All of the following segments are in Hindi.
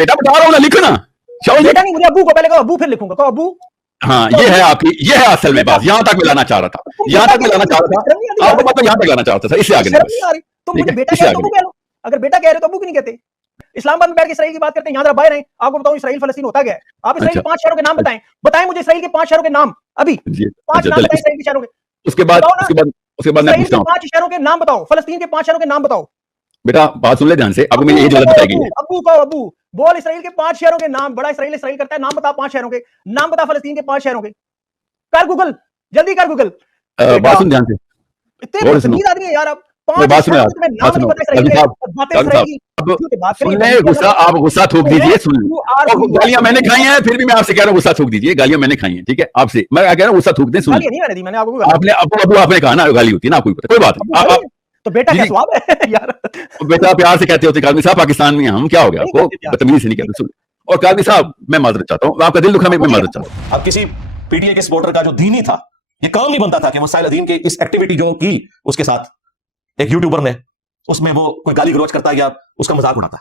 बेटा बता रहा हूँ ना, लिखो ना शाओ। बेटा नहीं, मुझे अब्बू को पहले कहो, अब्बू फिर लिखूंगा, कहो अब्बू। हाँ, ये है आपकी, ये है असल में बात। यहाँ तक मैं लाना चाह रहा था, यहाँ तक मैं लाना चाह रहा था, आपको मतलब यहाँ तक लाना चाहता था, इससे आगे नहीं बस। तुम मुझे बेटा कह रहे हो तो कह लो, अगर बेटा कह रहे हो तो अब्बू क्यों नहीं कहते? इस्लामाबाद में बैठ के इसराइल की बात करते हैं, यहाँ जरा बाहर हैं, आपको बताऊं इसराइल फलस्तीन होता क्या है। आप इसराइल के 5 शहरों के नाम बताएं, बताएं मुझे इसराइल के 5 शहरों के नाम, अभी 5 नाम बताएं इसराइल के शहरों के। उसके बाद मैं पूछता हूँ, 5 शहरों के नाम बताओ, फलस्तीन के 5 शहरों के नाम बताओ। बेटा बात सुन ले ध्यान से, अब मैंने ये गलत बताई गई है। अब्बू कहो, अब्बू बोल इसराइल के 5 शहरों के नाम, बड़ा इसराइल इसराइल करता है, नाम बता 5 शहरों के नाम, बता फलस्तीन के 5 शहरों के। कर गूगल, जल्दी कर गूगल। बात सुन ध्यान से, इतने बदतमीज आदमी है यार आप। बात सुनो, गुस्सा आप गुस्सा थूक दीजिए, सुन लो। गालियां मैंने खाई हैं, फिर भी मैं आपसे कह रहा हूँ गुस्सा थूक दीजिए। गालियां मैंने खाई हैं, ठीक है, आपसे मैं कह रहा हूँ गुस्सा थूक दें। सुन आपने आपने कहा ना गाली होती है ना, कोई बात नहीं। तो बेटा क्या स्वाब है यार? बेटा प्यार से कहते होते कादमी साहब, पाकिस्तान में हम, क्या हो गया आपको? बदतमीजी से नहीं कहते। सुन, और कादमी साहब मैं माजरत चाहता हूँ, आपका दिल दुखा, मैं माजरत चाहता हूँ। अब किसी पीटीए के सपोर्टर का जो दीनी था, ये काम नहीं बनता था कि वो साहिल अदीम के इस एक्टिविटी जो की उसके साथ एक यूट्यूबर ने, उसमें वो कोई गाली गलौज करता या उसका मजाक उड़ाता।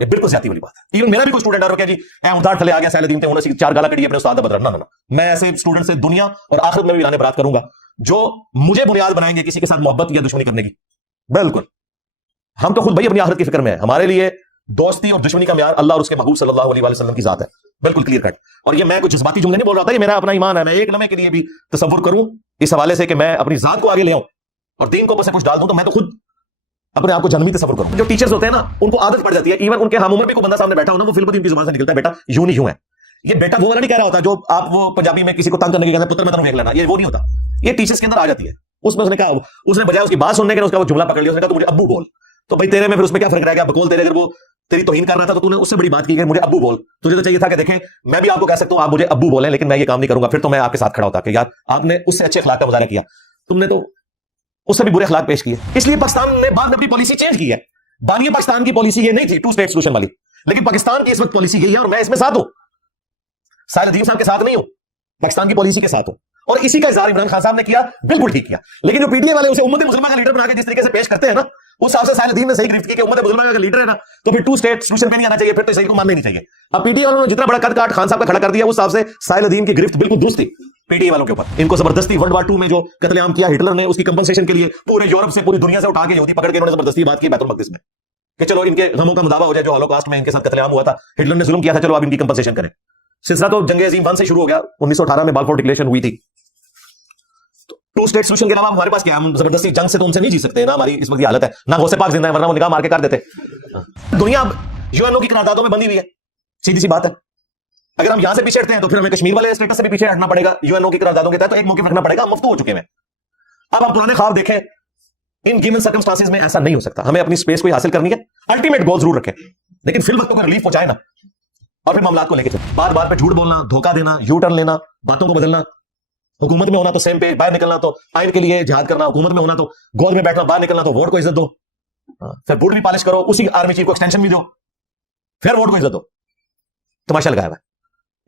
ये बिल्कुल ज्यादा वाली बात है। इवन मेरा भी कोई स्टूडेंट आ जी उधार थले आ गया साहिल अदीम थे, उन्होंने 4 गाला कड़ी अपने उस्ताद बदल। ना ना ना, मैं ऐसे स्टूडेंट से दुनिया और आखिरत में भी लाने बरात करूंगा जो मुझे बुनियाद बनाएंगे किसी के साथ मोहब्बत या दुश्मनी करने की। बिल्कुल, हम तो खुद भाई अपनी आखिरत की फिक्र में है। हमारे लिए दोस्ती और दुश्मनी का म्यार अल्लाह और उसके महबूब सल्लल्लाहु अलैहि वसल्लम की जात है, बिल्कुल क्लियर कट। और ये मैं कुछ जज्बाती जुमले नहीं बोल रहा था, ये मेरा अपना ईमान है। मैं एक लम्हे के लिए भी तसव्वुर करूं इस हवाले से कि मैं अपनी जात को आगे ले आऊं और दीन को बस कुछ डाल दूं, तो मैं तो खुद अपने आप को जन्मी तसव्वुर करूं। जो टीचर्स होते हैं ना, उनको आदत पड़ जाती है, इवन उनके हम उम्र भी कोई बंदा सामने बैठा हो ना, वो फिल्म उनकी जुबान से निकलता है, बेटा यूं नहीं यूं है। ये बेटा वो वाला नहीं कह रहा होता जो आप वो पंजाबी में किसी को तंग करने के कहते हैं, पुत्र मैं तेरे देख लेना, ये वो नहीं होता। ये टीचर्स के अंदर आ जाती है। उसमें उसने कहा, उसने बजाय उसकी बात सुनने के उसका वो जुमला पकड़ लिया, उसने कहा तो मुझे अब्बू बोल। तो भाई तेरे में फिर उसमें क्या फर्क रह गया? बकौल तेरे, अगर वो तेरी तौहीन कर रहा था तो तूने उससे बड़ी बात की, मुझे अब्बू बोल। तुझे तो चाहिए था कि देखें मैं भी आपको कह सकता हूं आप मुझे अब्बू बोलें, लेकिन मैं ये काम नहीं करूंगा। फिर तो मैं आपके साथ खड़ा होता कि यार आपने उससे अच्छे अखलाक का मुजाहरा किया, तुमने तो उससे भी बुरे अखलाक पेश किए। इसलिए पाकिस्तान ने बाद में अपनी पॉलिसी चेंज की है। बानिया पाकिस्तान की पॉलिसी ये नहीं थी 2 स्टेट सॉल्यूशन वाली, लेकिन पाकिस्तान की इस वक्त पॉलिसी यही है और मैं इसमें साथ हूं। साहिल अदीम साहब के साथ नहीं हूं, पाकिस्तान की पॉलिसी के साथ हूं। और इसी का इज़हार इमरान खान साहब ने किया, बिल्कुल ठीक किया। लेकिन जो पीटीए वाले उसे उम्मत मुस्लिमा का लीडर बना के जिस तरीके से पेश करते हैं ना, उस हिसाब से साहिल अदीम ने सही गिरफ्त की कि उम्मत मुस्लिमा का लीडर है ना, तो फिर 2 स्टेट सॉल्यूशन पे नहीं आना चाहिए, फिर तो इसराइल को मानना नहीं चाहिए। अब पीटीए वालों ने जितना बड़ा कद काट खान साहब का खड़ा कर दिया, उस हिसाब से साहिल अदीम की गिरफ्त बिल्कुल दुरुस्त थी पीटीए वालों के ऊपर। इनको जबरदस्ती वर्ल्ड वार 2 में जो कत्लेआम किया हिटलर ने, उसकी कंपनसेशन के लिए पूरे यूरोप से, पूरी दुनिया से उठा के यहूदी पकड़ के इन्होंने जबरदस्ती बात की बैतुल मक़दिस में कि चलो इनके गमों का मुदावा हो जाए, जो हॉलोकॉस्ट में इनके साथ कत्लेआम हुआ था, हिटलर ने जुल्म किया था, चलो आप इनकी कंपनसेशन करें। सिलसिला तो जंग अज़ीम 1 से शुरू हो गया, 1918 में बाल्फोर डिक्लेरेशन हुई थी। 2 स्टेट सॉल्यूशन के अलावा हमारे पास क्या है? हम जबरदस्ती जंग से तो उनसे नहीं जी सकते ना, हमारी इस वक्त की हालत है ना। गौसे पाक जिंदा है, वरना वो निगाह मार के कर देते। दुनिया यूएनओ की करारदादों में बंधी हुई है, सीधी सी बात है। अगर हम यहां से पीछे हटते हैं तो फिर हमें कश्मीर वाले स्टेटस से भी पीछे हटना पड़ेगा यूएनओ की करारदादों के तहत, तो एक मौके रखना पड़ेगा। हम मुफ्त हो चुके हैं। अब हम पुराने ख्वाब देखें, इन गिवन सर्कमस्टांसेस में ऐसा नहीं हो सकता। हमें अपनी स्पेस को हासिल करनी है, अल्टीमेट गोल जरूर रखें, लेकिन फिर वक्त को रिलीफ पहुंचाए ना, और फिर मामलात को लेकर चले। बार बार पे झूठ बोलना, धोखा देना, यू टर्न लेना, बातों को बदलना, हुकूमत में होना तो सेम पे, बाहर निकलना तो आइन के लिए जिहाद करना, हुकूमत में होना तो गोद में बैठना, बाहर निकलना तो वोट को इज्जत दो, फिर बूट भी पॉलिश करो, उसी आर्मी चीफ को एक्सटेंशन भी दो, फिर वोट को इज्जत दो। तमाशा लगाया हुआ है।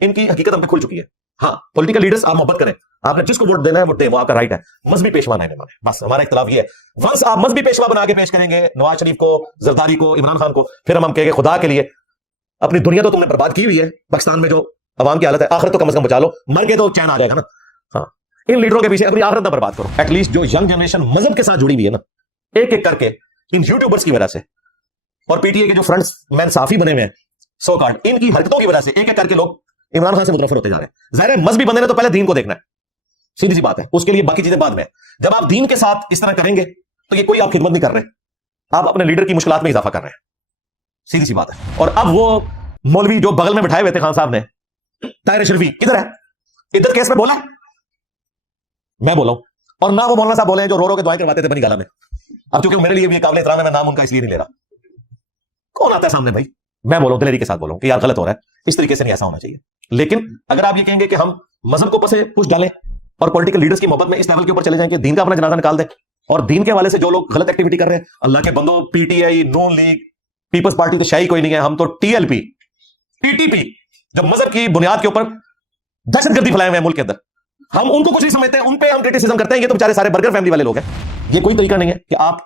इनकी हकीकत हम पे खुल चुकी है। हाँ, पॉलिटिकल लीडर्स आप मोहब्बत करें, आपने जिसको वोट देना है वोट दे, वो आपका राइट है। मजहबी पेशवा नहीं माने, बस हमारा इख्तिलाफ ये है। वंस आप मजहबी पेशवा बना के पेश करेंगे नवाज शरीफ को, जरदारी को, इमरान खान को, फिर हम कहेंगे खुदा के लिए अपनी दुनिया तो तुमने बर्बाद की हुई है, पाकिस्तान में जो अवाम की हालत है, आखिरत तो कम से कम बचा लो, मर के तो चैन आ जाएगा ना। हाँ, इन लीडरों के पीछे अपनी आखिरत ना बर्बाद करो। एटलीस्ट जो यंग जनरेशन मजहब के साथ जुड़ी हुई है ना, एक एक करके इन यूट्यूबर्स की वजह से और पीटीए के जो फ्रंट मैन साफी बने हुए हैं सो कॉल्ड, इनकी हरकतों की वजह से एक एक करके लोग इमरान खान से मुतनफर होते जा रहे हैं। जाहिर है मजहबी बंदे ने तो पहले दीन को देखना है, सीधी सी बात है, उसके लिए बाकी चीजें बाद में। जब आप दीन के साथ इस तरह करेंगे तो ये कोई आप खिदमत नहीं कर रहे, आप अपने लीडर की मुश्किलात में इजाफा कर रहे हैं, सीधी सी बात है। और अब वो मौलवी जो बगल में बिठाए हुए थे खान साहब ने, ताहिर शरीफी किधर है? इधर केस में बोला है? मैं बोला हूं, और ना वो मौलाना साहब बोले जो रो रो के दुआएं करवाते थे बनी गाला में। अब क्योंकि मेरे लिए भी काबिल एहतराम है, मैं नाम उनका इसलिए नहीं ले रहा। कौन आता है सामने भाई? मैं बोलूं दिलेरी के साथ बोलूं कि यार गलत हो रहा है, इस तरीके से नहीं ऐसा होना चाहिए। लेकिन अगर आप ये कहेंगे कि हम मजहब को पसे पुश डालें और पॉलिटिकल लीडर्स की मोहब्बत में इस लेवल के ऊपर चले जाएंगे, दीन का अपना जनाजा निकाल दें, और दीन के हवाले से जो लोग गलत एक्टिविटी कर रहे हैं, अल्लाह के बंदो, पीटीआई, नून लीग, पीपल्स पार्टी तो शाही कोई नहीं है, हम तो टीएलपी, टीटीपी, जो मजहब की बुनियाद के ऊपर दहशतगर्दी फैलाए हुए हैं मुल्क के अंदर, हम उनको कुछ नहीं समझते हैं, उन पे हम क्रिटिसिज्म करते हैं। ये तो बेचारे सारे बर्गर फैमिली वाले लोग हैं। ये कोई तरीका नहीं है कि आप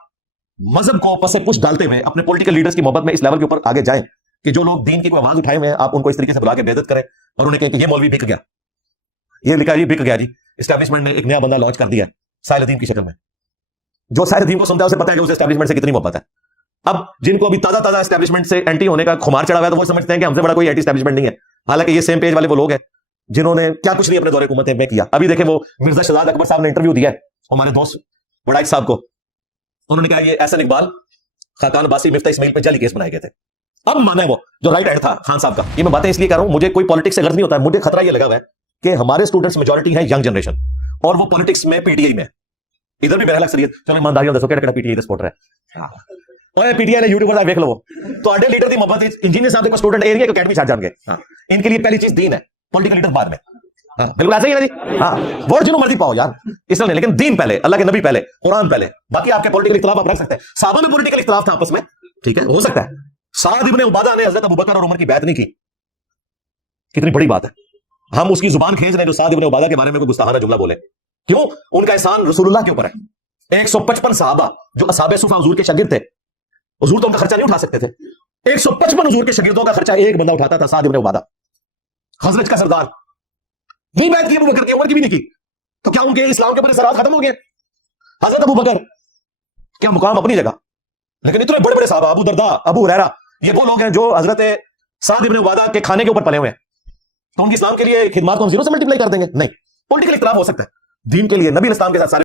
मजहब को पसे पुश डालते हुए अपने पॉलिटिकल लीडर्स की मोहब्बत में इस लेवल के ऊपर आगे जाएं कि जो लोग दीन की कोई आवाज उठाए हुए हैं आप उनको इस तरीके से बुला के बेइज्जत करें और उन्हें कहें कि ये मौलवी बिक गया, ये लिखा ये बिक गया जी। एस्टैब्लिशमेंट ने एक नया बंदा लॉन्च कर दिया है साहिल अदीम की शक्ल में। जो साहिल अदीम को सुनता है उसे पता है कि उस एस्टैब्लिशमेंट से कितनी मोहब्बत है। अब जिनको अभी ताजा ताजा एस्टैब्लिशमेंट से एंटी होने का खुमार चढ़ा हुआ है तो वो समझते हैं कि हमसे बड़ा कोई एंटी एस्टैब्लिशमेंट नहीं है। हालांकि ये सेम पेज वाले वो लोग हैं जिन्होंने क्या कुछ नहीं अपने दौरे हुकूमत में किया। अभी देखें वो मिर्जा शहजाद अकबर साहब ने इंटरव्यू दिया है हमारे दोस्त वड़ाइच साहब को। उन्होंने कहा ये एहसन इकबाल, खाकान अब्बासी, मिफ्ता इस्माइल पे जाली केस बनाए गए थे। अब माना है वो जो राइट हैंड था खान साहब का। ये मैं बातें इसलिए कर रहा हूं, मुझे कोई पॉलिटिक्स से गर्ज नहीं होता है। मुझे खतरा ये लगा हुआ है कि हमारे स्टूडेंट्स मेजॉरिटी है यंग जनरेशन और वो पॉलिटिक्स में पीटीआई में, इधर भी मेरा अक्सरियत। चलो ईमानदारी दसो केड़ा पीटीआई का सपोर्टर है। ओए पीटीआई ने यूट्यूब पर देख लो तो आडे लीडर दी मोहब्बत इंजीनियर साहब के स्टूडेंट एरिया को अकेडमी छाड़ जाएंगे। इनके लिए पहली चीज दीन है, पॉलिटिकल लीडर बाद में। बिल्कुल ऐसा ही है जी। हाँ, वोट जिन्हों मर्जी पाओ यार, इसलिए नहीं, लेकिन दीन पहले, अल्लाह के नबी पहले, कुरान पहले। बाकी आपके पॉलिटिकल इख्तिलाफ आप रख सकते हैं। साहबा में पॉलिटिकल इख्तिलाफ था आपस में, ठीक है, हो सकता है। साद इब्ने उबादा ने हजरत अबू बकर और उमर की बैत नहीं की, कितनी बड़ी बात है। हम उसकी जुबान खींच रहे हैं जो साद इब्ने उबादा के बारे में कोई गुस्ताखाना जुमला बोले। क्यों? उनका एहसान रसूलुल्लाह के ऊपर है। 155 सहाबा जो असहाबे सुफा हुजूर के शागिर्द थे, हुजूर तो उनका खर्चा नहीं उठा सकते थे। 155 हुजूर के शागिर्दों का खर्चा एक बंदा उठाता था, साद इब्ने उबादा, खजरज का सरदार। नहीं बैत की अबू बकर की, उमर की भी नहीं की। तो क्या उनके इस्लाम के ऊपर सराहत खत्म हो गया? हजरत अबू बकर क्या मुकाम अपनी जगह, लेकिन इतने बड़े बड़े साहब अबू दरदा, अबू हुरैरा, ये वो लोग हैं जो हजरत साद इब्ने उबादा के खाने के ऊपर पले हुए हैं। तो उनके इस्लाम के लिए खिदमत को हम जीरो से मल्टीप्लाई कर देंगे? नहीं। पॉलिटिकल इख्तिलाफ हो सकता है, दीन के लिए नबी इस्लाम के साथ सारे